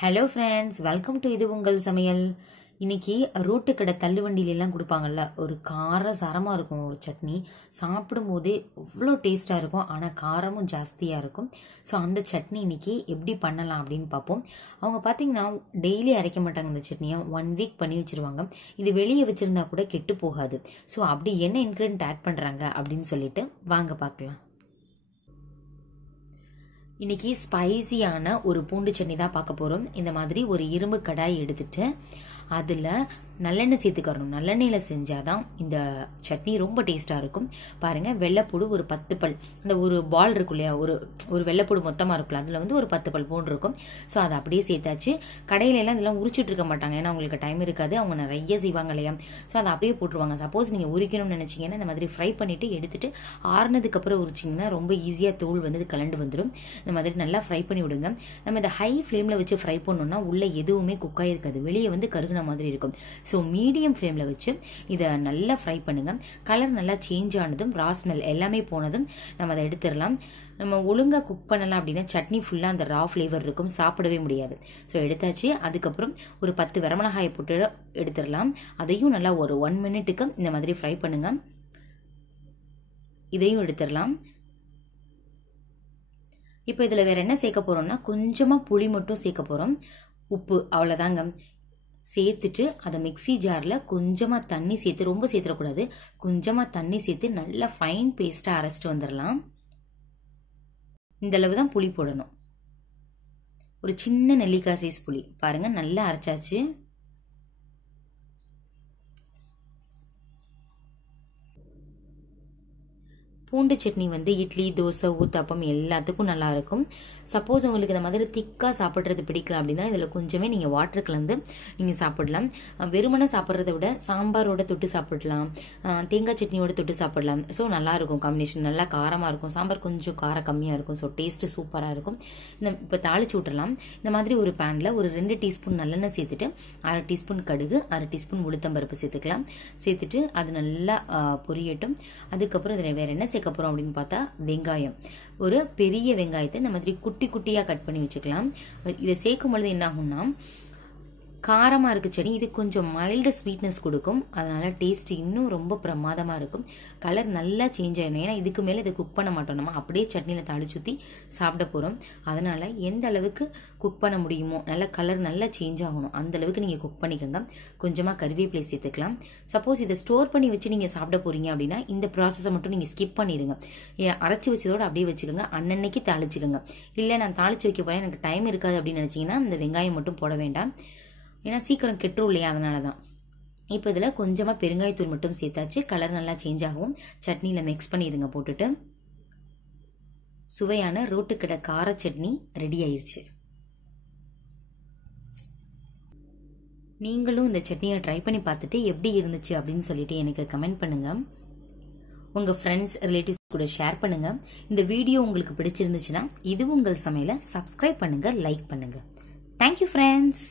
Hello friends welcome to இது உங்கள் சமையல். இன்னைக்கு ரோட்டு கடை தள்ளுவண்டியில எல்லாம் கொடுப்பாங்கல்ல ஒரு கார சாரமாக இருக்கும் ஒரு சட்னி. சாப்பிடும்போதே அவ்வளோ டேஸ்ட்டாக இருக்கும். ஆனால் காரமும் ஜாஸ்தியாக இருக்கும். ஸோ அந்த சட்னி இன்னைக்கு எப்படி பண்ணலாம் அப்படின்னு பார்ப்போம். அவங்க பார்த்தீங்கன்னா டெய்லி அரைக்க மாட்டாங்க இந்த சட்னியை. ஒன் வீக் பண்ணி வச்சிருவாங்க. இது வெளியே வச்சுருந்தா கூட கெட்டு போகாது. ஸோ அப்படி என்ன இன்க்ரீடியன்ட் ஆட் பண்ணுறாங்க அப்படின்னு சொல்லிட்டு வாங்க பார்க்கலாம். இன்னைக்கு ஸ்பைசியான ஒரு பூண்டு சட்னி தான் பார்க்க போகிறோம் இந்த மாதிரி ஒரு இரும்பு கடாய் எடுத்துட்டு அதில் நல்லெண்ணெய் சேர்த்துக்கறணும். நல்லெண்ணெயில் செஞ்சால் தான் இந்த சட்னி ரொம்ப டேஸ்ட்டாக இருக்கும். பாருங்கள் வெள்ளைப்பூடு ஒரு பத்து பல். அந்த ஒரு பால் இருக்கும் இல்லையா ஒரு ஒரு வெள்ளைப்பூடு மொத்தமாக இருக்குல்ல அதில் வந்து ஒரு பத்து பல் பூண்டு இருக்கும். ஸோ அதை அப்படியே சேர்த்தாச்சு. கடையிலலாம் இதெல்லாம் உரிச்சிட்டு இருக்க மாட்டாங்க. ஏன்னா அவங்களுக்கு டைம் இருக்காது. அவங்க நிறைய செய்வாங்க இல்லையா. ஸோ அதை அப்படியே போட்டுருவாங்க. சப்போஸ் நீங்கள் உரிக்கணும்னு நினச்சிங்கன்னா இந்த மாதிரி ஃப்ரை பண்ணிவிட்டு எடுத்துட்டு ஆறுனதுக்கப்புறம் உரிச்சிங்கன்னா ரொம்ப ஈஸியாக தோல் வந்து கலண்டு வந்துடும் இந்த மாதிரி நல்லா ஃப்ரை பண்ணி விடுங்க. நம்ம இதை ஹை ஃப்ளேமில் வச்சு ஃப்ரை பண்ணோம்னா உள்ளே எதுவுமே குக்காக இருக்காது வெளியே வந்து கருகுன மாதிரி இருக்கும். ஸோ மீடியம் ஃப்ளேமில் வச்சு இதை நல்லா ஃப்ரை பண்ணுங்கள் கலர் நல்லா சேஞ்ச் ஆனதும் ரா ஸ்மெல் எல்லாமே போனதும் நம்ம அதை எடுத்துடலாம். நம்ம ஒழுங்காக குக் பண்ணலாம் அப்படின்னா சட்னி ஃபுல்லாக அந்த ரா ஃப்ளேவர் இருக்கும். சாப்பிடவே முடியாது. ஸோ எடுத்தாச்சு. அதுக்கப்புறம் ஒரு பத்து வரமிளகாயை போட்டு எடுத்துடலாம். அதையும் நல்லா ஒரு ஒன் மினிட்டுக்கு இந்த மாதிரி ஃப்ரை பண்ணுங்கள் இதையும் எடுத்துடலாம். இப்போ இதில் வேறு என்ன சேர்க்க போகிறோம்னா கொஞ்சமாக புளி மட்டும் சேர்க்க போகிறோம் உப்பு அவ்வளோதாங்க சேர்த்துட்டு அதை மிக்சி ஜாரில் கொஞ்சமாக தண்ணி சேர்த்து ரொம்ப சேர்த்துடக்கூடாது. கொஞ்சமாக தண்ணி சேர்த்து நல்லா ஃபைன் பேஸ்ட்டாக அரைச்சிட்டு வந்துடலாம். இந்த அளவு தான் புளி போடணும். ஒரு சின்ன நெல்லிக்காய் சைஸ் புளி. பாருங்கள் நல்லா அரைச்சாச்சு. பூண்டு சட்னி வந்து இட்லி தோசை ஊத்தாப்பம் எல்லாத்துக்கும் நல்லா இருக்கும் சப்போஸ் உங்களுக்கு இந்த மாதிரி திக்காக சாப்பிட்றது பிடிக்கல அப்படின்னா இதில் கொஞ்சமே நீங்கள் வாட்டர் கலந்து நீங்கள் சாப்பிடலாம். வெறுமனை சாப்பிட்றத விட சாம்பாரோட தொட்டு சாப்பிடலாம். தேங்காய் சட்னியோட தொட்டு சாப்பிடலாம். ஸோ நல்லாயிருக்கும் காம்பினேஷன் நல்லா காரமாக இருக்கும். சாம்பார் கொஞ்சம் காரம் கம்மியாக இருக்கும். ஸோ டேஸ்ட்டு சூப்பராக இருக்கும். இந்த இப்போ தாளிச்சு விட்டுறலாம் இந்த மாதிரி ஒரு பேனில் ஒரு ரெண்டு டீஸ்பூன் நல்லெண்ணெய் சேர்த்துட்டு அரை டீஸ்பூன் கடுகு அரை டீஸ்பூன் உளுத்தம்பருப்பு சேர்த்துக்கலாம். சேர்த்துட்டு அது நல்லா பொரியட்டும். அதுக்கப்புறம் இதில் வேறு என்ன சேர்க்க அப்படின்னு பார்த்தா வெங்காயம். ஒரு பெரிய வெங்காயத்தை இந்த மாதிரி குட்டி குட்டியா கட் பண்ணி வச்சுக்கலாம். இதை சேர்க்கும் பொழுது என்ன ஆகும்னா காரமாக இருக்குது செடி இது கொஞ்சம் மைல்டு ஸ்வீட்னஸ் கொடுக்கும். அதனால டேஸ்ட் இன்னும் ரொம்ப பிரமாதமாக இருக்கும். கலர் நல்லா சேஞ்ச் ஆகிடும் ஏன்னா இதுக்கு மேலே இதை குக் பண்ண மாட்டோம். நம்ம அப்படியே சட்னியில் தாளிச்சு சாப்பிட போகிறோம் அதனால் எந்த அளவுக்கு குக் பண்ண முடியுமோ நல்ல கலர் நல்லா சேஞ்ச் ஆகணும். அந்த அளவுக்கு நீங்கள் குக் பண்ணிக்கோங்க. கொஞ்சமாக கருவேப்பிலை சேர்த்துக்கலாம். சப்போஸ் இதை ஸ்டோர் பண்ணி வச்சு நீங்கள் சாப்பிட போகிறீங்க அப்படின்னா இந்த ப்ராசஸை மட்டும் நீங்கள் ஸ்கிப் பண்ணிடுங்க. அரைச்சி வச்சதோட அப்படியே வச்சுக்கோங்க. அன்னன்னைக்கு தாளிச்சுக்கோங்க. இல்லை நான் தாளிச்சு வைக்க போகிறேன் எனக்கு டைம் இருக்காது அப்படின்னு நினச்சிங்கன்னா இந்த வெங்காயம் மட்டும் போட வேண்டாம். ஏன்னா சீக்கிரம் கெட்டுரும் இல்லையா அதனால தான் இப்போ இதில் கொஞ்சமாக பெருங்காயத்தூள் மட்டும் சேர்த்தாச்சு. கலர் நல்லா சேஞ்ச் ஆகும் சட்னியில் மிக்ஸ் பண்ணிடுங்க போட்டுட்டு. சுவையான ரோட்டுக்கடை கார சட்னி ரெடி ஆயிடுச்சு நீங்களும் இந்த சட்னியை ட்ரை பண்ணி பார்த்துட்டு எப்படி இருந்துச்சு அப்படின்னு சொல்லிட்டு எனக்கு கமெண்ட் பண்ணுங்கள் உங்கள் ஃப்ரெண்ட்ஸ் ரிலேட்டிவ்ஸ் கூட ஷேர் பண்ணுங்கள் இந்த வீடியோ உங்களுக்கு பிடிச்சிருந்துச்சுன்னா இது உங்கள் சமையலை சப்ஸ்கிரைப் பண்ணுங்கள் லைக் பண்ணுங்கள் தேங்க்யூ ஃப்ரெண்ட்ஸ்